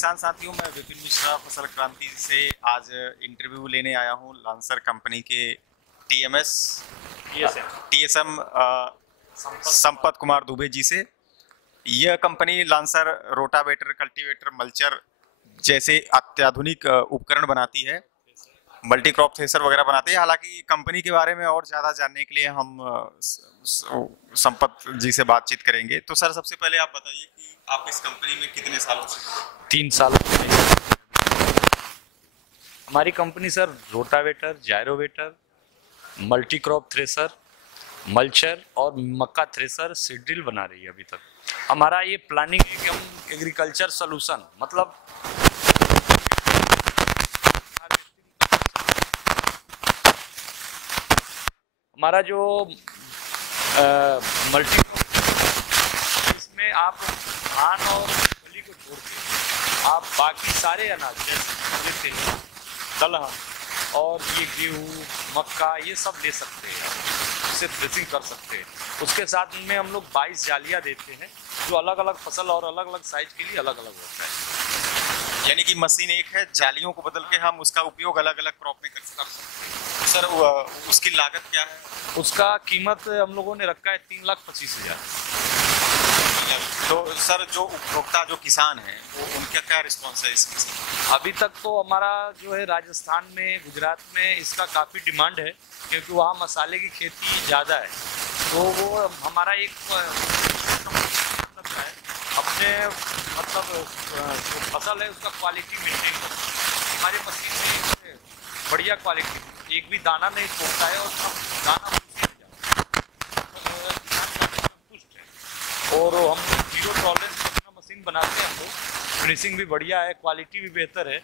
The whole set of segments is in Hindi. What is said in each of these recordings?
किसान साथियों, मैं विपिन मिश्रा फसल क्रांति से आज इंटरव्यू लेने आया हूं लांसर कंपनी के टीएसएम संपत कुमार दुबे जी से। यह company lancer rotavator, cultivator, mulcher जैसे अत्याधुनिक उपकरण बनाती है, मल्टी क्रॉप थ्रेसर वगैरह बनाते हैं। हालांकि कंपनी के बारे में और ज़्यादा जानने के लिए हम संपत जी से बातचीत करेंगे। तो सर, सबसे पहले आप बताइए कि आप इस कंपनी में कितने सालों से? 3 साल। हमारी company sir rotavator, gyrovator, multi crop thresher, mulcher और मक्का थ्रेसर, सीड ड्रिल बना रही है अभी तक। हमारा ये प्लानिंग है कि हम एग्रीकल्चर सोल्यूशन मतलब हमारा जो मल्टी इसमें आप धान और मूंगफली को छोड़ के आप बाकी सारे अनाज जैसे दलहन और ये गेहूँ, मक्का, ये सब ले सकते हैं, इससे थ्रेसिंग कर सकते हैं। उसके साथ में हम लोग 22 जालियाँ देते हैं जो अलग अलग फसल और अलग अलग साइज के लिए अलग अलग होता है। यानी कि मशीन एक है, जालियों को बदल के हम उसका उपयोग अलग अलग क्रॉप में कर सकते हैं। सर, उसकी लागत क्या है? उसका कीमत हम लोगों ने रखा है 3,25,000। तो सर, जो उपभोक्ता, जो किसान है, वो उनका क्या रिस्पॉन्स है इसमें? अभी तक तो हमारा जो है राजस्थान में, गुजरात में इसका काफ़ी डिमांड है, क्योंकि वहाँ मसाले की खेती ज़्यादा है। तो वो हमारा एक है अपने मतलब जो फसल है उसका क्वालिटी मेंटेन करना। हमारी मशीन में बढ़िया क्वालिटी, एक भी दाना नहीं छोड़ता है और सब दाना संतुष्ट है। और हम जीरो टॉलरेंस अपना मशीन बनाते हैं। हम लोग फिनिशिंग भी बढ़िया है, क्वालिटी भी बेहतर है।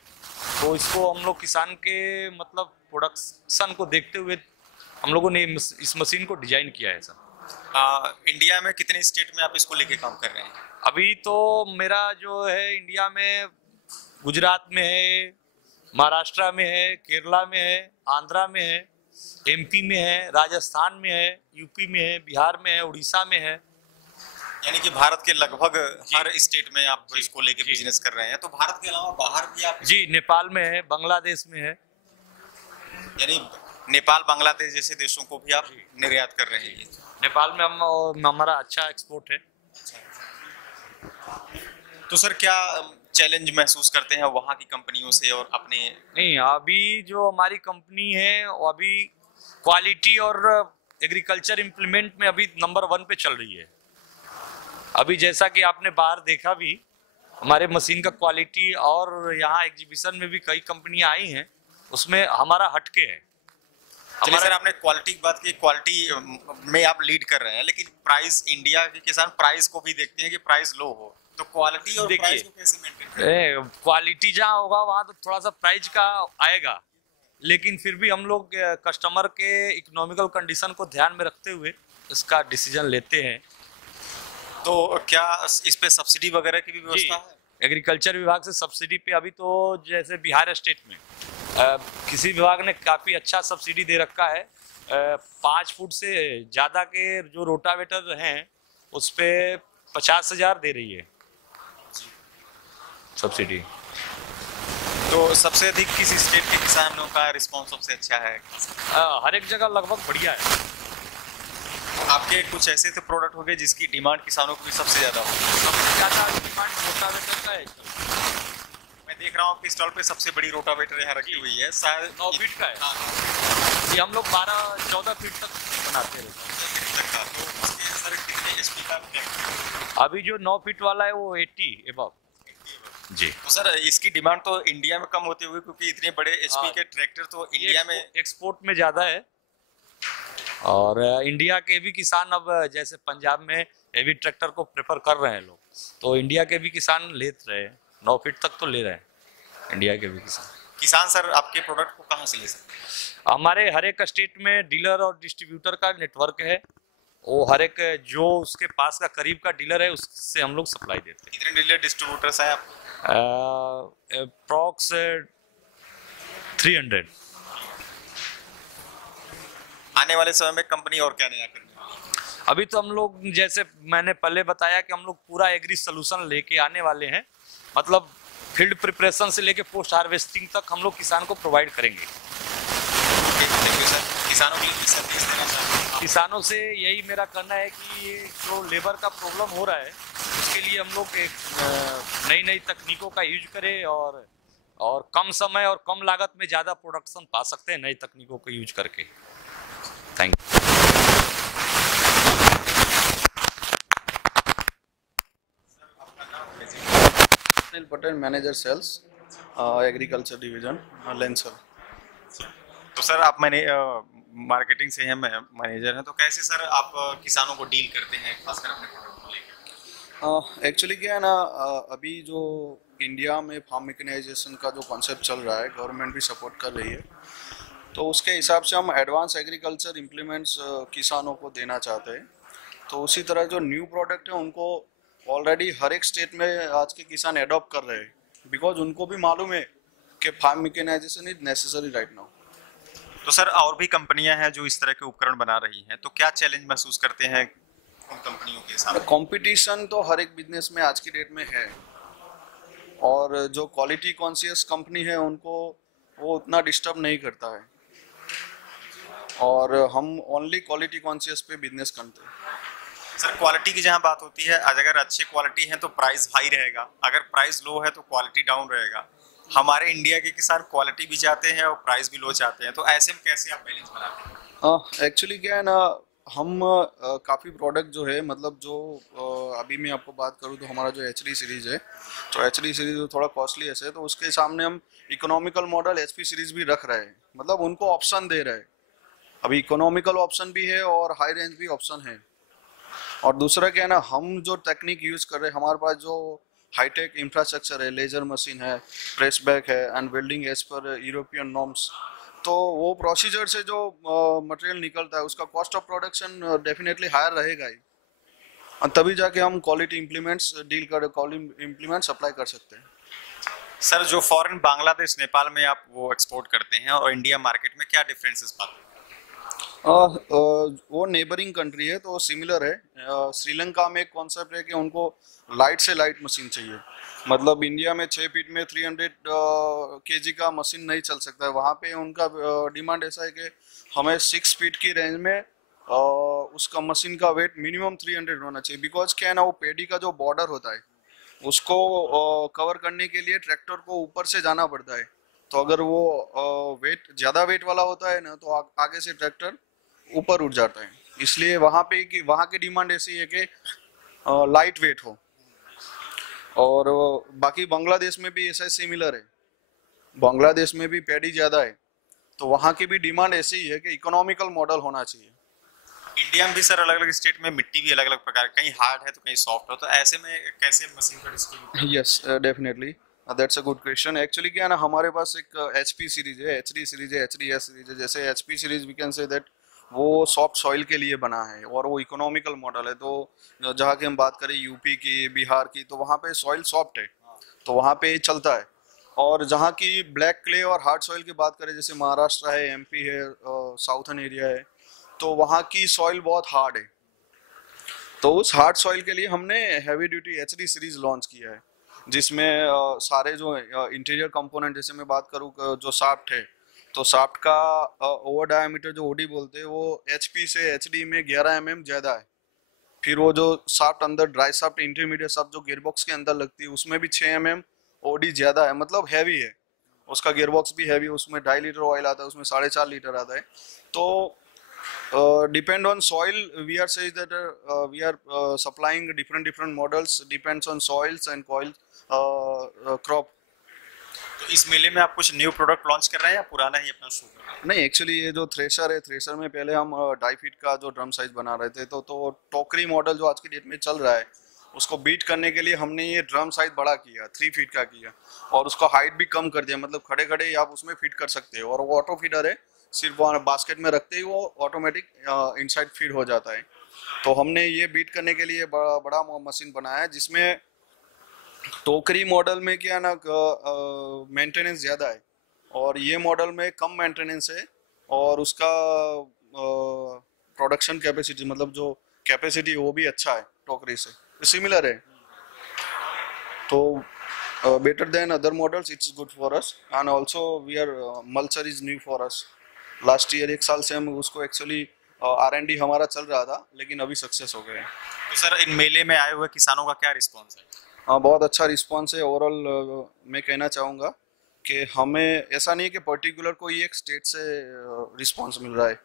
तो इसको हम लोग किसान के मतलब प्रोडक्शन को देखते हुए हम लोगों ने इस मशीन को डिजाइन किया है सर। इंडिया में कितने स्टेट में आप इसको लेके काम कर रहे हैं? अभी तो मेरा जो है इंडिया में गुजरात में है, महाराष्ट्र में है, केरला में है, आंध्रा में है, एमपी में है, राजस्थान में है, यूपी में है, बिहार में है, उड़ीसा में है। यानी कि भारत के लगभग हर स्टेट में आप इसको लेके बिजनेस कर रहे हैं। तो भारत के अलावा बाहर भी आप? जी, नेपाल में है, बांग्लादेश में है। यानी नेपाल, बांग्लादेश जैसे देशों को भी आप निर्यात कर रहे हैं? नेपाल में हमारा अच्छा एक्सपोर्ट है। तो सर, क्या चैलेंज महसूस करते हैं वहाँ की कंपनियों से और अपने? नहीं, अभी जो हमारी कंपनी है वो अभी क्वालिटी और एग्रीकल्चर इम्प्लीमेंट में अभी नंबर 1 पे चल रही है। अभी जैसा कि आपने बाहर देखा भी, हमारे मशीन का क्वालिटी, और यहाँ एग्जीबिशन में भी कई कंपनियां आई हैं, उसमें हमारा हटके है। चलिए सर, आपने क्वालिटी की बात की, क्वालिटी में आप लीड कर रहे हैं, लेकिन प्राइस, इंडिया के किसान प्राइस को भी देखते हैं कि प्राइस लो हो, तो क्वालिटी और प्राइस को कैसे मेंटेन करें? क्वालिटी जहाँ होगा वहाँ तो थोड़ा सा प्राइस का आएगा, लेकिन फिर भी हम लोग कस्टमर के इकोनॉमिकल कंडीशन को ध्यान में रखते हुए इसका डिसीजन लेते हैं। तो क्या इस पे सब्सिडी वगैरह की भी व्यवस्था है? एग्रीकल्चर विभाग से सब्सिडी पे अभी तो जैसे बिहार स्टेट में किसी विभाग ने काफ़ी अच्छा सब्सिडी दे रखा है। 5 फुट से ज़्यादा के जो रोटावेटर हैं उस पे 50,000 दे रही है सब्सिडी। तो सबसे अधिक किस स्टेट के किसानों का रिस्पॉन्स सबसे अच्छा है? हर एक जगह लगभग बढ़िया है। आपके कुछ ऐसे तो प्रोडक्ट हो गए जिसकी डिमांड किसानों को भी सबसे ज़्यादा हो? सबसे ज़्यादा डिमांड रोटावेटर का है। मैं देख रहा हूँ आपके स्टॉल पे सबसे बड़ी रोटावेटर यहाँ रखी हुई है, शायद 9 फीट का है। हाँ। ये हम लोग 12-14 फीट तक बनाते हैं। तो उसके सर कितने एचपी का है? अभी जो 9 फीट वाला है वो 80 एबव जी। तो सर, इसकी डिमांड तो इंडिया में कम होते हुए, क्योंकि इतने बड़े एचपी के ट्रैक्टर तो इंडिया में एक्सपोर्ट में ज़्यादा है। और इंडिया के भी किसान अब जैसे पंजाब में हेवी ट्रैक्टर को प्रेफर कर रहे हैं लोग, तो इंडिया के भी किसान ले रहे हैं। 9 फीट तक तो ले रहे हैं इंडिया के भी किसान। सर, आपके प्रोडक्ट को कहाँ से ले सकते हैं? हमारे हर एक स्टेट में डीलर और डिस्ट्रीब्यूटर का नेटवर्क है। वो हर एक जो उसके पास का करीब का डीलर है उससे हम लोग सप्लाई देते हैं। कितने डीलर डिस्ट्रीब्यूटर्स हैं आप? अप्रॉक्स 300। आने वाले समय में कंपनी और क्या नया करने वाली है? अभी तो हम लोग, जैसे मैंने पहले बताया कि हम लोग पूरा एग्री सोल्यूशन लेके आने वाले हैं। मतलब फील्ड प्रिपरेशन से लेके पोस्ट हार्वेस्टिंग तक हम लोग किसान को प्रोवाइड करेंगे। Thank you sir. किसानों के लिए किस संदेश देना चाहते हैं? किसानों से यही मेरा कहना है कि ये जो लेबर का प्रॉब्लम हो रहा है उसके लिए हम लोग एक नई नई तकनीकों का यूज करें और कम समय और कम लागत में ज़्यादा प्रोडक्शन पा सकते हैं नई तकनीकों को यूज करके। Thank you. Anil Patel, manager sales, agriculture division, Lancer. तो सर आप मैंने मार्केटिंग से हैं, मैनेजर हैं, तो कैसे सर आप किसानों को डील करते हैं खासकर अपने प्रोडक्ट को लेकर? एक्चुअली क्या है ना, अभी जो इंडिया में फार्म मैकेनाइजेशन का जो कॉन्सेप्ट चल रहा है, गवर्नमेंट भी सपोर्ट कर रही है, तो उसके हिसाब से हम एडवांस एग्रीकल्चर इम्प्लीमेंट्स किसानों को देना चाहते हैं। तो उसी तरह जो न्यू प्रोडक्ट है उनको ऑलरेडी हर एक स्टेट में आज के किसान एडॉप्ट कर रहे हैं, बिकॉज उनको भी मालूम है कि farm mechanization is necessary right now. तो सर और भी कंपनियां हैं जो इस तरह के उपकरण बना रही हैं, तो क्या चैलेंज महसूस करते हैं उन कंपनियों के साथ? कंपटीशन तो हर एक बिजनेस में आज की डेट में है, और जो क्वालिटी कॉन्शियस कंपनी है उनको वो उतना डिस्टर्ब नहीं करता है, और हम ओनली क्वालिटी कॉन्शियस पे बिजनेस करते हैं। सर क्वालिटी की जहाँ बात होती है, आज अगर अच्छी क्वालिटी है तो प्राइस हाई रहेगा, अगर प्राइस लो है तो क्वालिटी डाउन रहेगा। हमारे इंडिया के किसान क्वालिटी भी चाहते हैं और प्राइस भी लो चाहते हैं, तो ऐसे में कैसे आप बैलेंस बनाते हैं? एक्चुअली क्या है ना, हम काफ़ी प्रोडक्ट जो है, मतलब जो अभी मैं आपको बात करूँ तो हमारा जो HD सीरीज़ है, तो HD सीरीज़ थोड़ा कॉस्टली है, तो उसके सामने हम इकोनॉमिकल मॉडल HP सीरीज़ भी रख रहे हैं, मतलब उनको ऑप्शन दे रहे हैं। अभी इकोनॉमिकल ऑप्शन भी है और हाई रेंज भी ऑप्शन है। और दूसरा क्या है ना, हम जो टेक्निक यूज़ कर रहे हैं, हमारे पास जो हाईटेक इंफ्रास्ट्रक्चर है, लेजर मशीन है, प्रेस बैक है, and welding as per European norms, तो वो प्रोसीजर से जो मटेरियल निकलता है उसका cost of production definitely higher रहेगा ही, और तभी जाके हम quality implements quality implements apply कर सकते हैं। सर जो फॉरेन बांग्लादेश नेपाल में आप वो एक्सपोर्ट करते हैं और इंडिया मार्केट में क्या डिफरेंसेस पाते हैं? वो नेबरिंग कंट्री है तो सिमिलर है। श्रीलंका में एक कॉन्सेप्ट है कि उनको लाइट से लाइट मशीन चाहिए, मतलब इंडिया में 6 फीट में 300 kg का मशीन नहीं चल सकता है, वहाँ पे उनका डिमांड ऐसा है कि हमें 6 फीट की रेंज में उसका मशीन का वेट मिनिमम 300 होना चाहिए, बिकॉज क्या है ना, वो पेडी का जो बॉर्डर होता है उसको कवर करने के लिए ट्रैक्टर को ऊपर से जाना पड़ता है, तो अगर वो वेट ज़्यादा वेट वाला होता है ना तो आगे से ट्रैक्टर ऊपर उठ जाता है, इसलिए वहाँ पे कि वहाँ की डिमांड ऐसी है कि लाइट वेट हो। और बाकी बांग्लादेश में भी ऐसा सिमिलर है, बांग्लादेश में भी पैडी ज़्यादा है, तो वहाँ की भी डिमांड ऐसी ही है कि इकोनॉमिकल मॉडल होना चाहिए। इंडिया में भी सर अलग अलग स्टेट में मिट्टी भी अलग अलग प्रकार, कहीं हार्ड है तो कहीं सॉफ्ट हो, तो ऐसे में कैसे मशीन का distribute? Yes definitely, that's a good question. Actually क्या है ना, हमारे पास एक HP सीरीज है, HD सीरीज है, HDS सीरीज है। जैसे HP series we can say that वो सॉफ्ट सॉइल के लिए बना है और वो इकोनॉमिकल मॉडल है, तो जहाँ की हम बात करें यूपी की, बिहार की, तो वहाँ पे सॉइल सॉफ्ट है तो वहाँ पे चलता है। और जहाँ की ब्लैक क्ले और हार्ड सॉइल की बात करें, जैसे महाराष्ट्र है, MP है, साउथर्न एरिया है, तो वहाँ की सॉइल बहुत हार्ड है, तो उस हार्ड सॉइल के लिए हमने heavy duty HD series launch किया है, जिसमें सारे जो इंटीरियर कंपोनेंट, जैसे मैं बात करूँ जो शाफ्ट है, तो शाफ्ट का ओवर डायमीटर जो OD बोलते हैं वो HP से HD में 11 mm ज़्यादा है। फिर वो जो शाफ्ट अंदर ड्राई शाफ्ट, इंटरमीडिएट शाफ्ट जो गियरबॉक्स के अंदर लगती है उसमें भी 6 mm OD ज़्यादा है, मतलब हैवी है, उसका गियरबॉक्स भी हैवी है, उसमें 2.5 लीटर ऑयल आता है, उसमें 4.5 लीटर आता है। तो depend on soil we are says that we are supplying different models, depends on soils and coil crop. तो इस मेले में आप कुछ न्यू प्रोडक्ट लॉन्च कर रहे हैं या पुराना ही अपना शो कर रहे हैं? नहीं, एक्चुअली ये जो थ्रेशर है, थ्रेशर में पहले हम 2.5 फीट का जो ड्रम साइज बना रहे थे, तो टोकरी मॉडल जो आज की डेट में चल रहा है उसको बीट करने के लिए हमने ये ड्रम साइज बड़ा किया, 3 फीट का किया, और उसका हाइट भी कम कर दिया, मतलब खड़े खड़े आप उसमें फिट कर सकते हो, और वो ऑटो फीडर है, सिर्फ बास्केट में रखते ही वो ऑटोमेटिक इनसाइड फीड हो जाता है। तो हमने ये बीट करने के लिए बड़ा मशीन बनाया है, जिसमें टोकरी मॉडल में क्या ना मेंटेनेंस ज़्यादा है और ये मॉडल में कम मेंटेनेंस है, और उसका प्रोडक्शन कैपेसिटी, मतलब जो कैपेसिटी वो भी अच्छा है टोकरी से, सिमिलर है। तो better than other models. It's good for us, and also we are Mulcher is new for us. Last year 1 साल से हम उसको actually R&D हमारा चल रहा था, लेकिन अभी सक्सेस हो गए हैं। तो सर इन मेले में आए हुए किसानों का क्या रिस्पॉन्स है? बहुत अच्छा रिस्पॉन्स है ओवरऑल। मैं कहना चाहूँगा कि हमें ऐसा नहीं है कि पर्टिकुलर कोई एक स्टेट से रिस्पॉन्स मिल रहा है,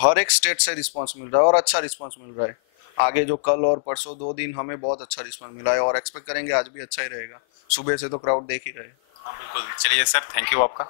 हर एक स्टेट से रिस्पॉन्स मिल रहा है और अच्छा रिस्पॉन्स मिल रहा है। आगे जो कल और परसों 2 दिन हमें बहुत अच्छा रिस्पॉन्स मिला है और एक्सपेक्ट करेंगे आज भी अच्छा ही रहेगा। सुबह से तो क्राउड देख ही रहे। हाँ बिल्कुल, चलिए सर, थैंक यू आपका।